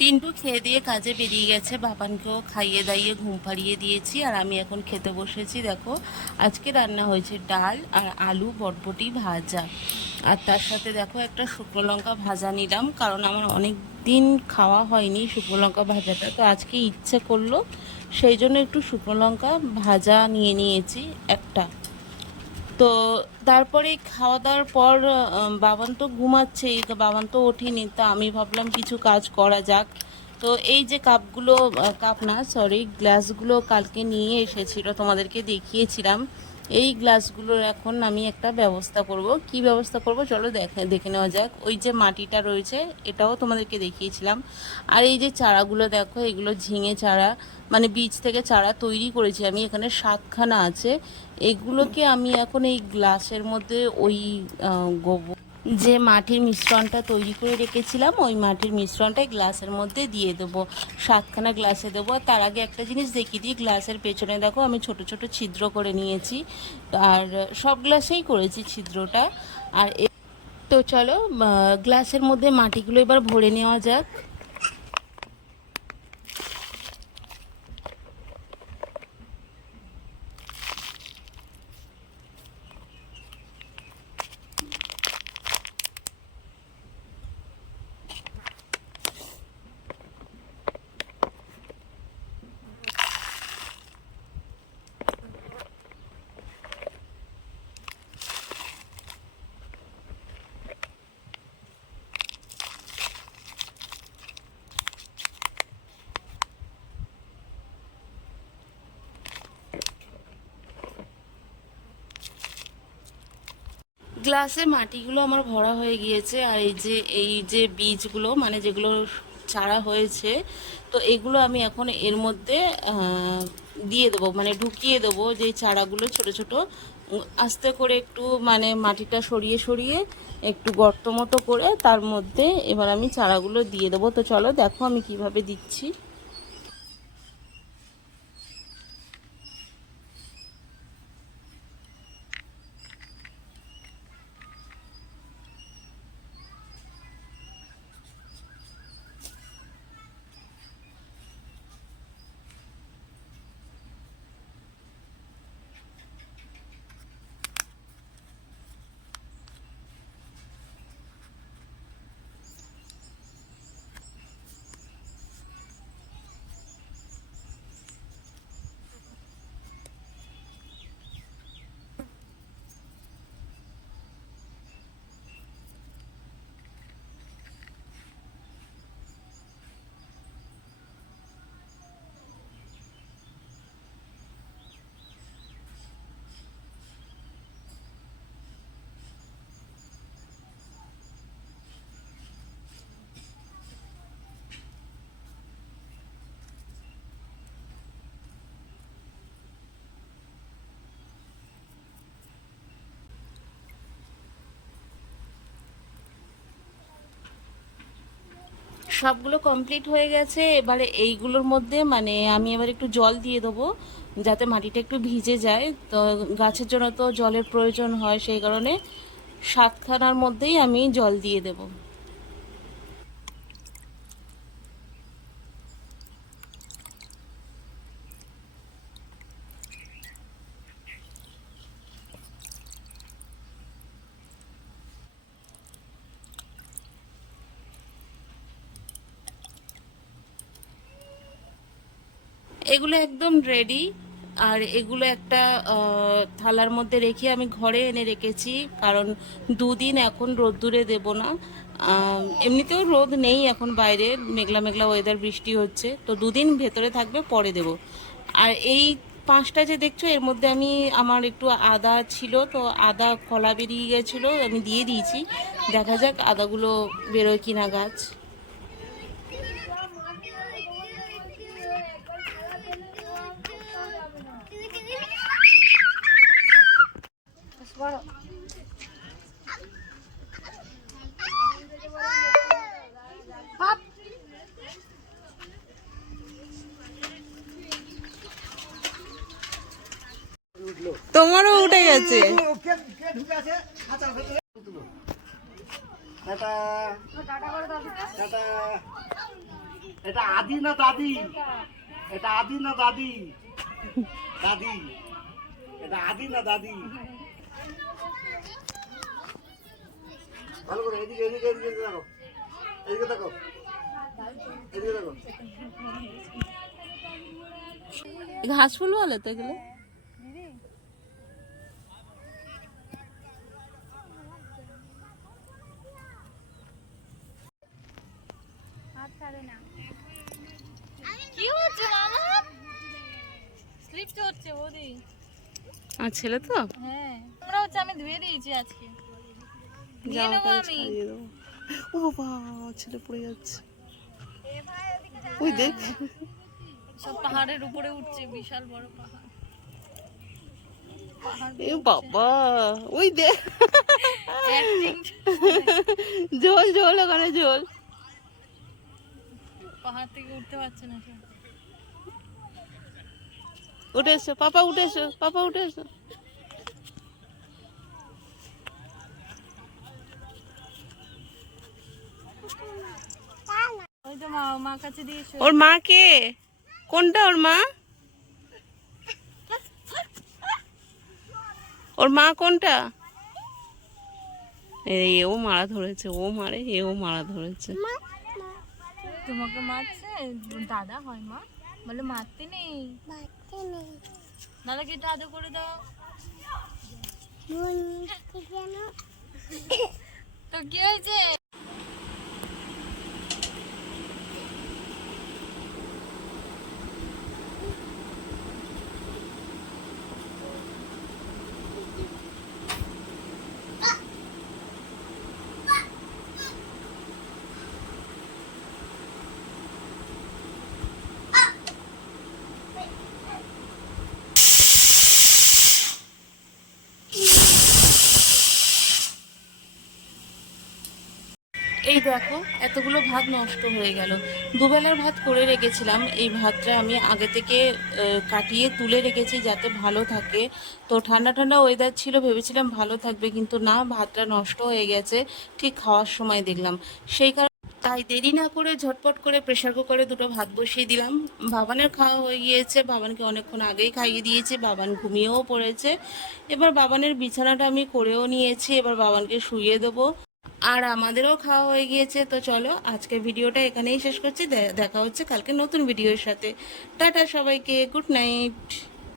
টিন্টু খেয়ে দিয়ে কাজে বেরিয়ে গেছে, বাবানকেও খাইয়ে দাইয়ে ঘুম পাড়িয়ে দিয়েছি। আর আমি এখন খেতে বসেছি। দেখো আজকে রান্না হয়েছে ডাল আর আলু বটবটি ভাজা, আর তার সাথে দেখো একটা শুকনো লঙ্কা ভাজা নিলাম, কারণ আমার অনেক দিন খাওয়া হয়নি শুকনো লঙ্কা ভাজাটা, তো আজকে ইচ্ছে করলো, সেই জন্য একটু শুকনো লঙ্কা ভাজা নিয়ে নিয়েছি একটা। তো তারপরে খাওয়া দাওয়ার পর বাবান তো ঘুমাচ্ছে, বাবান তো ওঠেনি, তা আমি ভাবলাম কিছু কাজ করা যাক। তো এই যে কাপগুলো, কাপ না সরি গ্লাসগুলো কালকে নিয়ে এসেছিল, তোমাদেরকে দেখিয়েছিলাম। এই গ্লাসগুলোর এখন আমি একটা ব্যবস্থা করব। কি ব্যবস্থা করব চলো দেখে নেওয়া যাক। ওই যে মাটিটা রয়েছে এটাও তোমাদেরকে দেখিয়েছিলাম। আর এই যে চারাগুলো দেখো, এগুলো ঝিঙে চারা, মানে বীজ থেকে চারা তৈরি করেছি আমি, এখানে 7খানা আছে। এগুলোকে আমি এখন এই গ্লাসের মধ্যে ওই গোবর যে মাটির মিশ্রণটা তৈরি করে রেখেছিলাম, ওই মাটির মিশ্রণটাই গ্লাসের মধ্যে দিয়ে দেবো। 7খানা গ্লাসে দেবো। আর তার আগে একটা জিনিস দেখিয়ে দিই, গ্লাসের পেছনে দেখো আমি ছোট ছোট ছিদ্র করে নিয়েছি, আর সব গ্লাসেই করেছি ছিদ্রটা। আর তো চলো গ্লাসের মধ্যে মাটিগুলো এবার ভরে নেওয়া যাক। গ্লাসের মাটিগুলো আমার ভরা হয়ে গিয়েছে, আর এই যে বীজগুলো মানে যেগুলো চারা হয়েছে, তো এগুলো আমি এখন এর মধ্যে দিয়ে দেবো, মানে ঢুকিয়ে দেবো। যে চারাগুলো ছোট ছোট আস্তে করে একটু মানে মাটিটা সরিয়ে সরিয়ে একটু গর্ত মতো করে তার মধ্যে এবার আমি চারাগুলো দিয়ে দেবো। তো চলো দেখো আমি কিভাবে দিচ্ছি। সবগুলো কমপ্লিট হয়ে গেছে। এবারে এইগুলোর মধ্যে মানে আমি এবার একটু জল দিয়ে দেবো, যাতে মাটিটা একটু ভিজে যায়। তো গাছের জন্য তো জলের প্রয়োজন হয়, সেই কারণে 7খানার মধ্যেই আমি জল দিয়ে দেবো। এগুলো একদম রেডি। আর এগুলো একটা থালার মধ্যে রেখে আমি ঘরে এনে রেখেছি, কারণ দুদিন এখন রোদ্দুরে দেব না। এমনিতেও রোদ নেই এখন বাইরে, মেঘলা মেঘলা ওয়েদার, বৃষ্টি হচ্ছে, তো দুদিন ভেতরে থাকবে, পরে দেব। আর এই 5টা যে দেখছো এর মধ্যে আমি আমার একটু আদা ছিল, তো আদা কলা বেরিয়ে গেছিলো, আমি দিয়ে দিয়েছি। দেখা যাক আদাগুলো বেরোয় কিনা গাছ। তোমারও উঠে গেছে। এটা আদি না দাদি? এটা আদি না দাদি? দাদি। এটা আদি না দাদি? ভালো করে এদিকে এদিকে এদিকে দেখো, এদিকে দেখো, এদিকে দেখো। ঘাস ফুল বলে তো এগুলো। কি হচ্ছে মামা? স্লিপ হচ্ছে বৌদি। আর ছেলে তো হ্যাঁ আমরা হচ্ছে আমি ধুয়ে দিয়েছি আজকে। নিয়ে নেবো আমি। ও বাবা ছেলে পড়ে যাচ্ছে। ওই দেখ সব পাহাড়ের উপরে উঠছে, বিশাল বড় পাহাড়। এ বাবা ওই দেখ Acting জল জল ওখানে জল। পাহাড় থেকে উঠতে পারছে না সব। উঠে এসো পাপা, উঠে এসো পাপা, উঠে এসো। ওই তো মা কাছে দিয়েছো। ওর মা কে? কোনটা ওর মা? ওর মা কোনটা? এও মারা ধরেছে, ও মারে, এও মারা ধরেছে। তোমাকে মারছে? দাদা হয় মা, বলে মারতে নেই। দাদাকে একটু আদর করে দাও। তো কি হয়েছে? এই দেখো এতগুলো ভাত নষ্ট হয়ে গেল। দুবেলার ভাত করে রেখেছিলাম, এই ভাতটা আমি আগে থেকে কাটিয়ে তুলে রেখেছি যাতে ভালো থাকে। তো ঠান্ডা ঠান্ডা ওয়েদার ছিল, ভেবেছিলাম ভালো থাকবে, কিন্তু না, ভাতটা নষ্ট হয়ে গেছে ঠিক খাওয়ার সময় দেখলাম। সেই কারণে তাই দেরি না করে ঝটপট করে প্রেশার কুকারে দুটো ভাত বসিয়ে দিলাম। বাবানের খাওয়া হয়ে গিয়েছে, বাবানকে অনেকক্ষণ আগেই খাইয়ে দিয়েছে, বাবান ঘুমিয়েও পড়েছে। এবার বাবানের বিছানাটা আমি করেও নিয়েছি, এবার বাবানকে শুইয়ে দেবো। আর আমাদেরও খাওয়া হয়ে গিয়েছে। তো চলো আজকে ভিডিওটা এখানেই শেষ করছি, দেখা হচ্ছে কালকে নতুন ভিডিওর সাথে। টাটা সবাইকে, গুড নাইট।